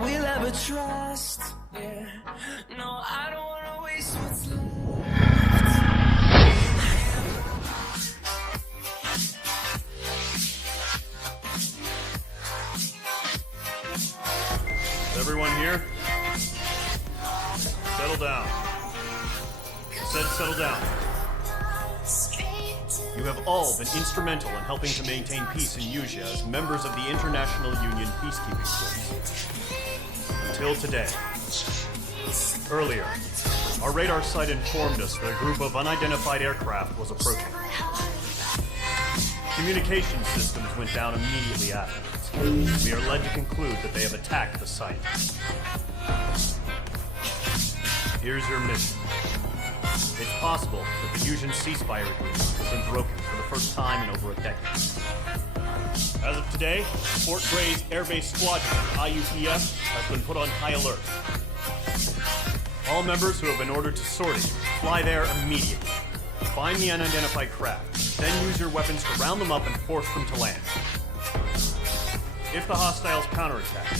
we'll ever trust. Yeah, no, I don't wanna waste what's left. Is everyone here? Settle down. I said settle down. You have all been instrumental in helping to maintain peace in Yuzha as members of the International Union Peacekeeping Force. Until today. Earlier, our radar site informed us that a group of unidentified aircraft was approaching. Communication systems went down immediately afterwards. We are led to conclude that they have attacked the site. Here's your mission. It's possible that the Yuzhan ceasefire agreement has been broken for the first time in over a decade. As of today, Fort Gray's Air Base Squadron, IUPF, has been put on high alert. All members who have been ordered to sortie, fly there immediately. Find the unidentified craft, then use your weapons to round them up and force them to land. If the hostiles counterattack,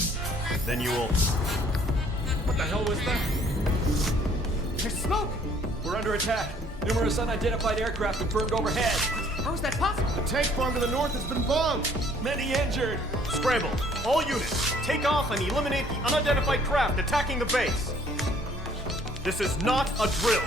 then you will... What the hell was that? There's smoke! We're under attack. Numerous unidentified aircraft confirmed overhead. How is that possible? The tank farm to the north has been bombed. Many injured. Scramble! All units, take off and eliminate the unidentified craft attacking the base. This is not a drill.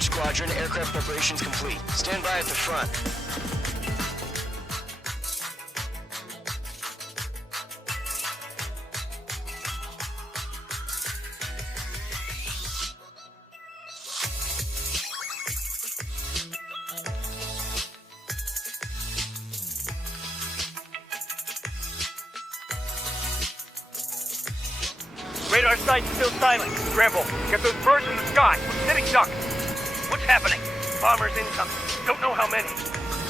Squadron, aircraft preparations complete. Stand by at the front. Radar site's still silent. Scramble. Get those birds in the sky. We're sitting ducks. What's happening? Bombers incoming. Don't know how many.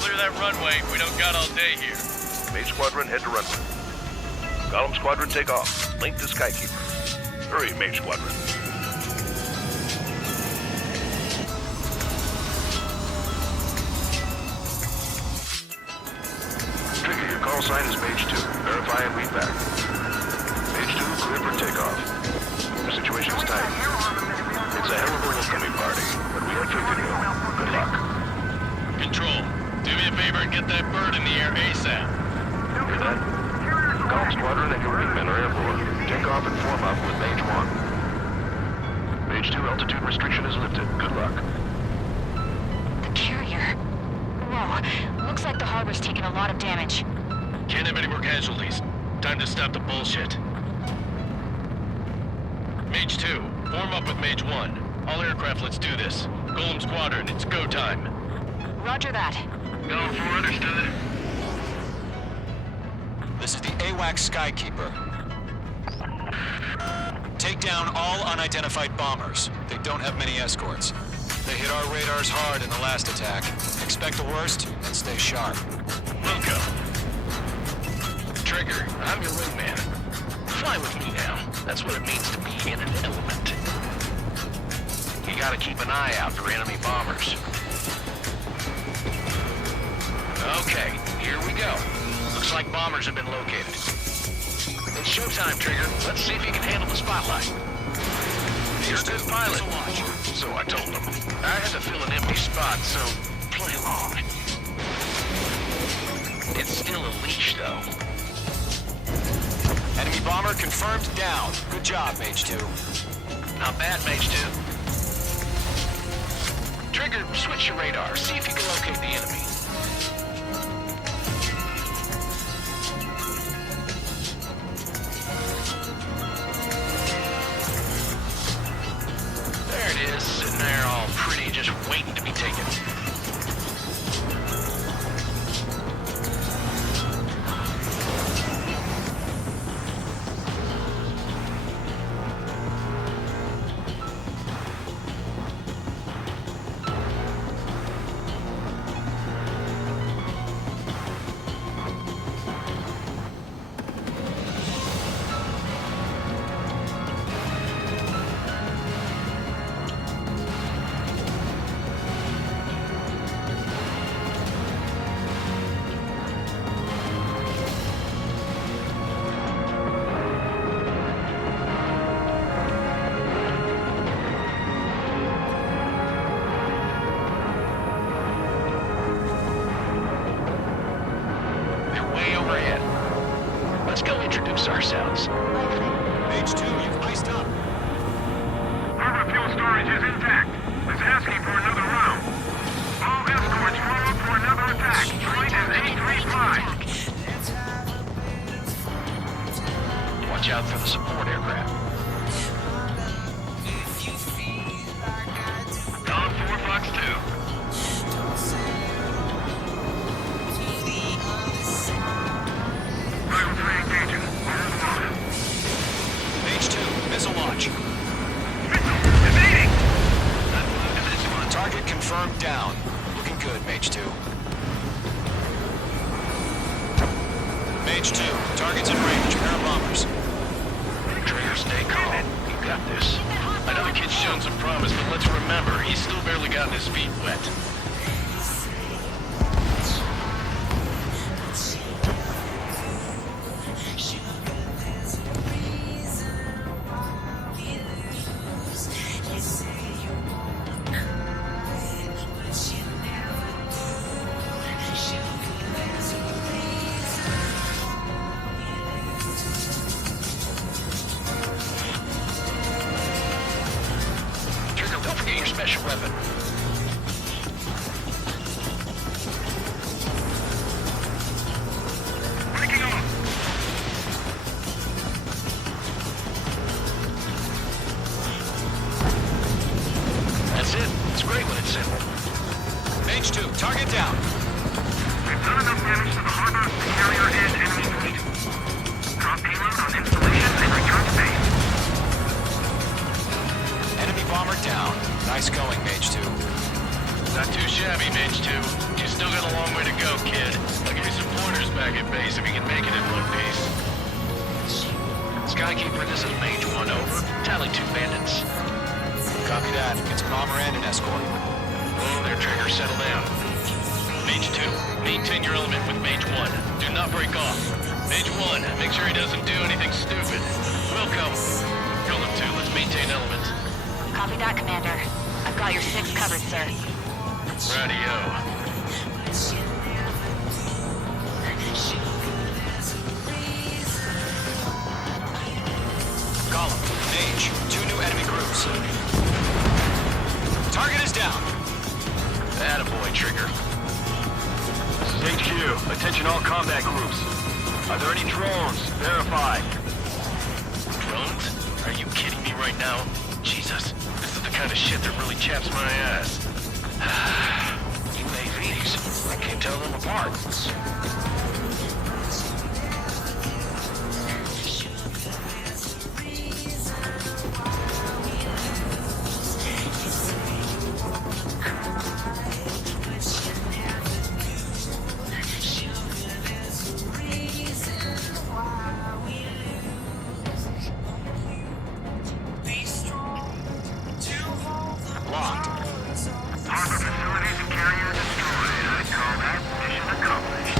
Clear that runway. We don't got all day here. Mage Squadron, head to runway. Column Squadron, take off. Link to Skykeeper. Hurry, Mage Squadron. Trigger, your call sign is Mage 2. Verify and read back. Mage 2, clear for takeoff. The situation's tight. It's a hell of a welcoming party, but we have to go. Good luck. Control, do me a favor and get that bird in the air ASAP. Hear that? Column Squadron and your wingmen are airborne. Take off and form up with Mage 1. Mage 2, altitude restriction is lifted. Good luck. The carrier. Whoa, looks like the harbor's taken a lot of damage. Can't have any more casualties. Time to stop the bullshit. Mage 2, form up with Mage 1. All aircraft, let's do this. Golem Squadron, it's go time. Roger that. Go for understood. This is the AWAC Skykeeper. Take down all unidentified bombers. They don't have many escorts. They hit our radars hard in the last attack. Expect the worst and stay sharp. Welcome. Trigger, I'm your wingman. Fly with me now. That's what it means to be in an element. You gotta keep an eye out for enemy bombers. Okay, here we go. Looks like bombers have been located. It's showtime, Trigger. Let's see if you can handle the spotlight. You're a good pilot. So I told them. I had to fill an empty spot, so play along. It's still a leash, though. Enemy bomber confirmed down. Good job, Mage 2. Not bad, Mage 2. Trigger, switch your radar. See if you can locate the enemy. There it is, sitting there all pretty, just waiting to be taken. Let's go introduce ourselves. Mage 2, you've iced up. Harbor fuel storage is intact. It's asking for another round. All escorts roll up for another attack. Flight is 835. Watch out for the support aircraft. Gone 4 Fox 2. Mage 2, missile launch. Evading! Target confirmed down. Looking good, Mage 2. Mage 2, target's in range. Pair of bombers. Trigger, stay calm. You got this. I know the kid's shown some promise, but let's remember, he's still barely gotten his feet wet. Don't forget your special weapon. Breaking off. That's it. It's great when it's simple. Mage 2, target down. We've done enough damage to the harbor, the carrier, and enemy fleet. Drop payload on installation and return to base. Enemy bomber down. Nice going, Mage 2. Not too shabby, Mage 2. You still got a long way to go, kid. I'll give you some pointers back at base if you can make it in one piece. Skykeeper, this is Mage 1, over. Tally 2 bandits. Copy that. It's a bomber and an escort. Oh, there, Trigger, settle down. Mage 2, maintain your element with Mage 1. Do not break off. Mage 1, make sure he doesn't do anything stupid. Welcome. Golem 2, let's maintain element. Copy that, Commander. I've got your 6 covered, sir. Radio. Golem, Mage, 2 new enemy groups. Target is down. Attaboy, Trigger. This is HQ. Attention all combat groups. Are there any drones? Verify. Drones? Are you kidding me right now? Jesus, this is the kind of shit that really chaps my ass. UAVs. I can't tell them apart. Locked. Harbor facilities and carrier destroyed. I call that mission accomplished.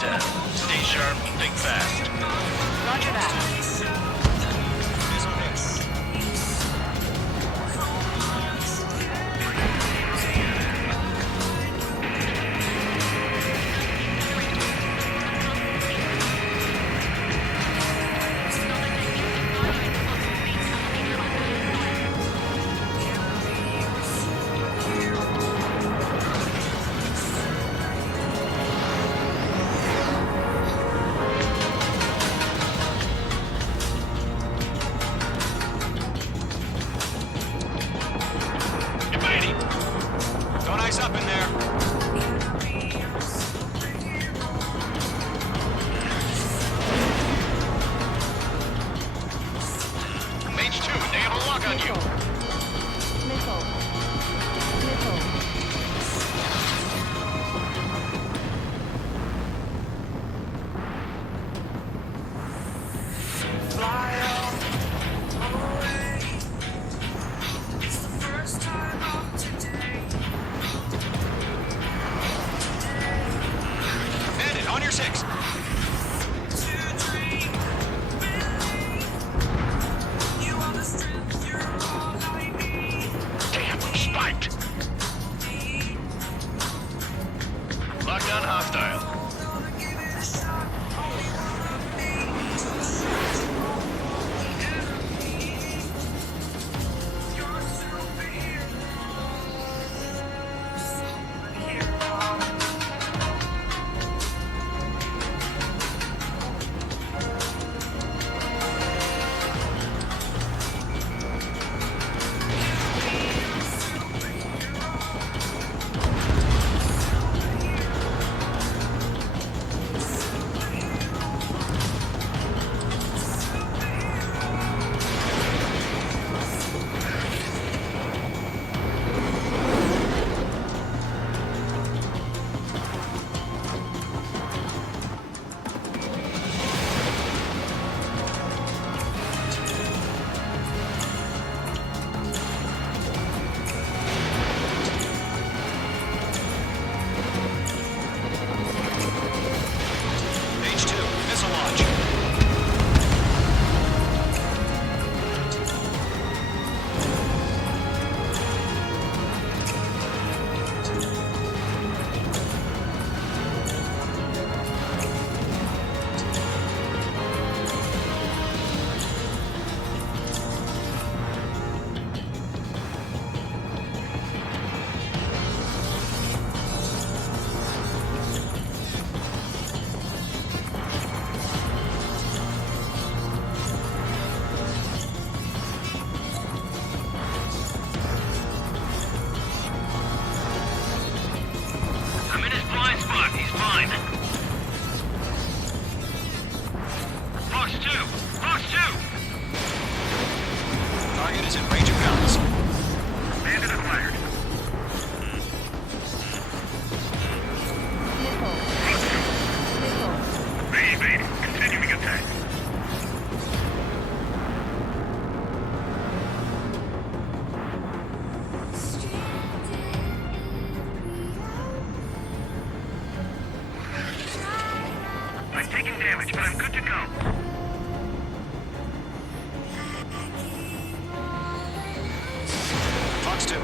down. Stay sharp, think fast. Roger that. Up in there. Mage 2, they have a lock on you. Missile. Fly away. It's the first time of today. Bandit, on your 6. To dream big. You are the strength, you're all I need. Damn, spiked. Lockdown hostile. Gonna give it a shot. Only one of me. You're a superhero. Mage 2, missile launch. I'm in his blind spot. He's fine. Fox 2! Fox 2! Target is in range of guns. Bandit acquired. Evade. Continuing attack. I'm taking damage, but I'm good to go. Fox 2.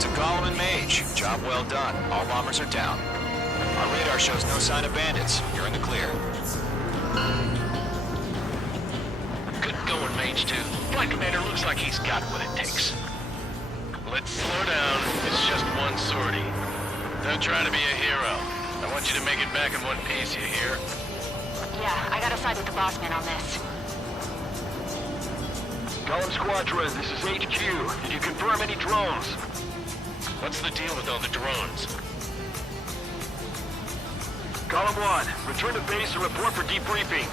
To Golem and Mage, job well done. All bombers are down. Our radar shows no sign of bandits. You're in the clear. Good going, Mage 2. Flight Commander looks like he's got what it takes. Let's slow down. It's just one sortie. Don't try to be a hero. I want you to make it back in one piece, you hear? Yeah, I gotta side with the boss man on this. Golem Squadron, this is HQ. Did you confirm any drones? What's the deal with all the drones? Column 1, return to base and report for debriefing.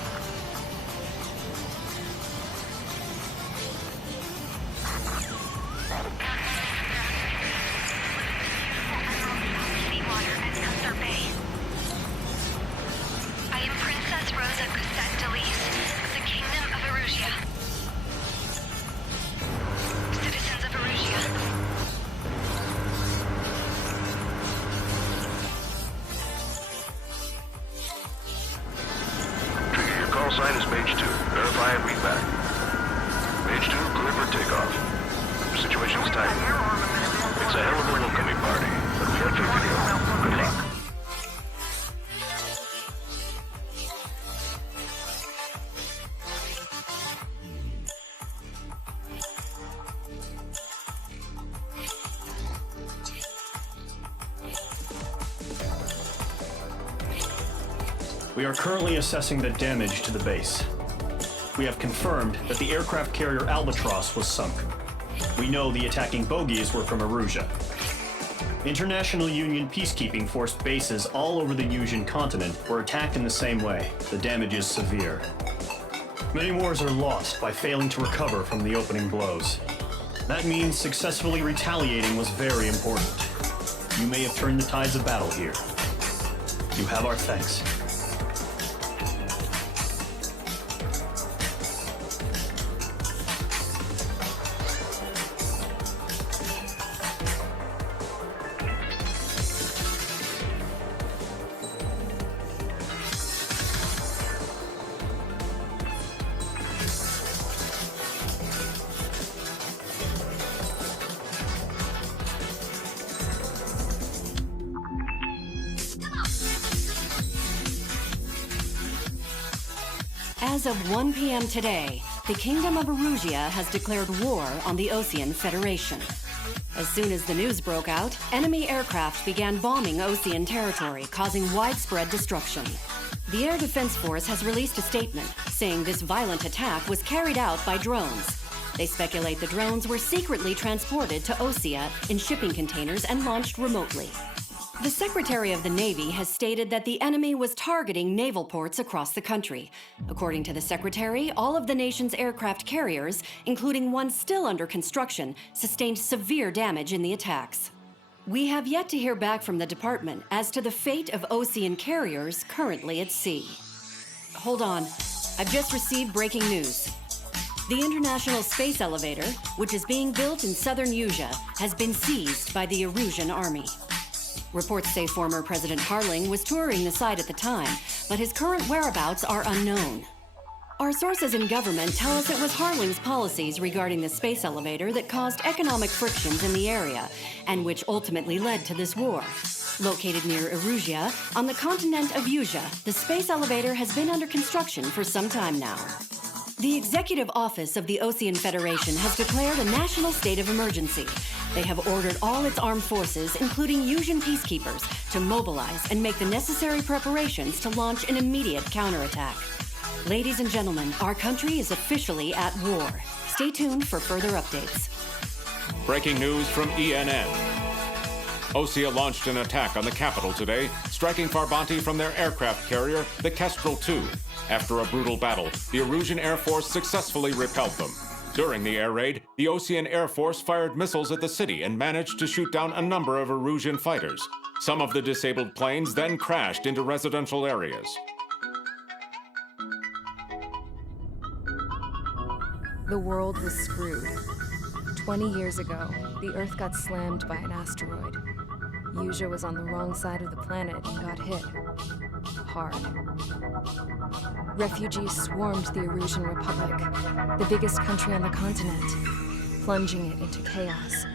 I am Princess Rosa Gusette Delise of the Kingdom of Erusia. Citizens of Erusia, sign is Mage 2. Verify and read back. Mage 2, clear for takeoff. Situation's tight. It's a hell of a welcoming party, but we have faith in you. Good luck. We are currently assessing the damage to the base. We have confirmed that the aircraft carrier Albatross was sunk. We know the attacking bogies were from Erusia. International Union peacekeeping force bases all over the Yusian continent were attacked in the same way. The damage is severe. Many wars are lost by failing to recover from the opening blows. That means successfully retaliating was very important. You may have turned the tides of battle here. You have our thanks. As of 1 p.m. today, the Kingdom of Erusia has declared war on the Osean Federation. As soon as the news broke out, enemy aircraft began bombing Osean territory, causing widespread destruction. The Air Defense Force has released a statement saying this violent attack was carried out by drones. They speculate the drones were secretly transported to Osea in shipping containers and launched remotely. The Secretary of the Navy has stated that the enemy was targeting naval ports across the country. According to the Secretary, all of the nation's aircraft carriers, including one still under construction, sustained severe damage in the attacks. We have yet to hear back from the department as to the fate of Osean carriers currently at sea. Hold on, I've just received breaking news. The International Space Elevator, which is being built in southern Yusia, has been seized by the Erusian army. Reports say former President Harling was touring the site at the time, but his current whereabouts are unknown. Our sources in government tell us it was Harling's policies regarding the space elevator that caused economic frictions in the area, and which ultimately led to this war. Located near Erusia, on the continent of Yusia, the space elevator has been under construction for some time now. The Executive Office of the Osean Federation has declared a national state of emergency. They have ordered all its armed forces, including Yusian peacekeepers, to mobilize and make the necessary preparations to launch an immediate counterattack. Ladies and gentlemen, our country is officially at war. Stay tuned for further updates. Breaking news from ENN. Osea launched an attack on the capital today, striking Farbanti from their aircraft carrier, the Kestrel II. After a brutal battle, the Erusian Air Force successfully repelled them. During the air raid, the Osean Air Force fired missiles at the city and managed to shoot down a number of Erusian fighters. Some of the disabled planes then crashed into residential areas. The world was screwed. 20 years ago, the Earth got slammed by an asteroid. Yusia was on the wrong side of the planet and got hit. Hard. Refugees swarmed the Erusian Republic, the biggest country on the continent, plunging it into chaos.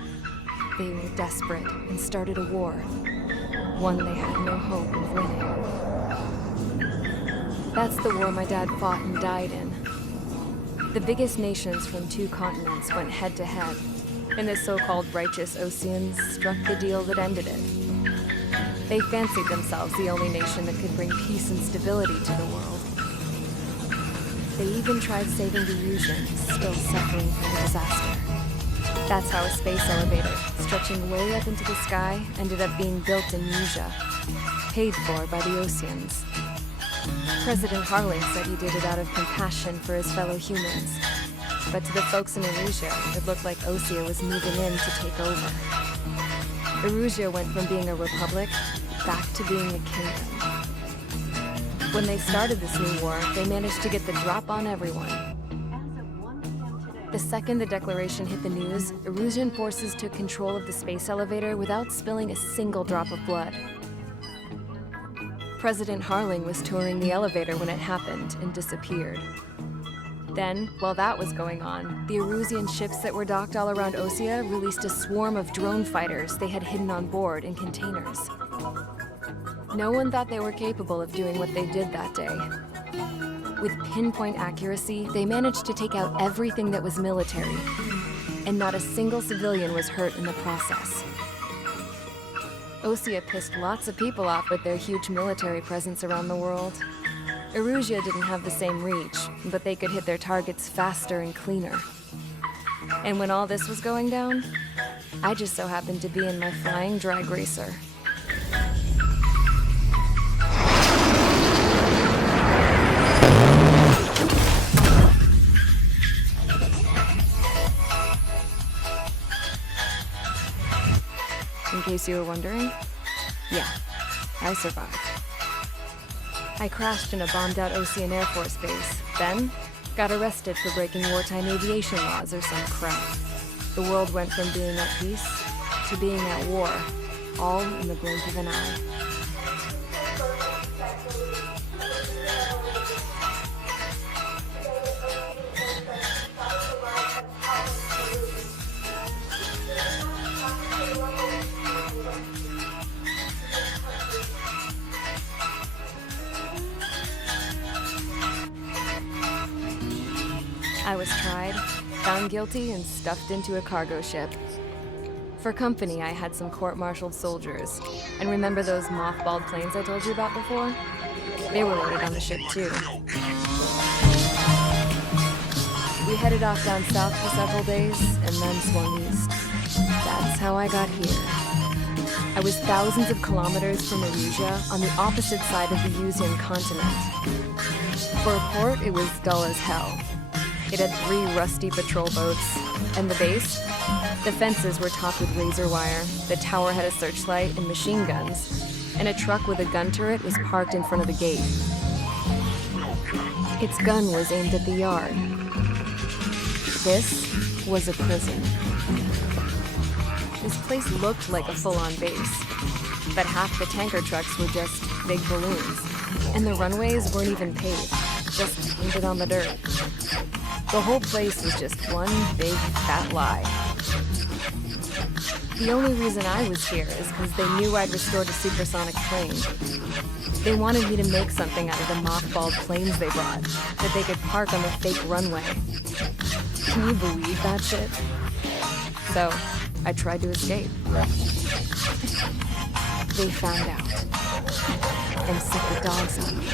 They were desperate and started a war, one they had no hope of winning. That's the war my dad fought and died in. The biggest nations from 2 continents went head-to-head, and the so-called righteous Oseans struck the deal that ended it. They fancied themselves the only nation that could bring peace and stability to the world. They even tried saving the Yusians, still suffering from the disaster. That's how a space elevator, stretching way up into the sky, ended up being built in Yusia, paid for by the Oseans. President Harling said he did it out of compassion for his fellow humans. But to the folks in Erusia, it looked like Osea was moving in to take over. Erusia went from being a republic back to being a kingdom. When they started this new war, they managed to get the drop on everyone. The second the declaration hit the news, Erusian forces took control of the space elevator without spilling a single drop of blood. President Harling was touring the elevator when it happened and disappeared. Then, while that was going on, the Erusian ships that were docked all around Osea released a swarm of drone fighters they had hidden on board in containers. No one thought they were capable of doing what they did that day. With pinpoint accuracy, they managed to take out everything that was military, and not a single civilian was hurt in the process. Osea pissed lots of people off with their huge military presence around the world. Erusia didn't have the same reach, but they could hit their targets faster and cleaner. And when all this was going down, I just so happened to be in my flying drag racer. In case you were wondering, yeah, I survived. I crashed in a bombed-out Ocean Air Force base, then got arrested for breaking wartime aviation laws or some crap. The world went from being at peace to being at war, all in the blink of an eye. I was tried, found guilty, and stuffed into a cargo ship. For company, I had some court-martialed soldiers. And remember those mothballed planes I told you about before? They were loaded on the ship, too. We headed off down south for several days, and then swung east. That's how I got here. I was thousands of kilometers from Erusia, on the opposite side of the Yuzian continent. For a port, it was dull as hell. It had 3 rusty patrol boats, and the base? The fences were topped with razor wire, the tower had a searchlight and machine guns, and a truck with a gun turret was parked in front of the gate. Its gun was aimed at the yard. This was a prison. This place looked like a full-on base, but half the tanker trucks were just big balloons, and the runways weren't even paved, just painted on the dirt. The whole place was just one big fat lie. The only reason I was here is because they knew I'd restored a supersonic plane. They wanted me to make something out of the mothballed planes they brought, that they could park on the fake runway. Can you believe that shit? So, I tried to escape. They found out, and set the dogs on me.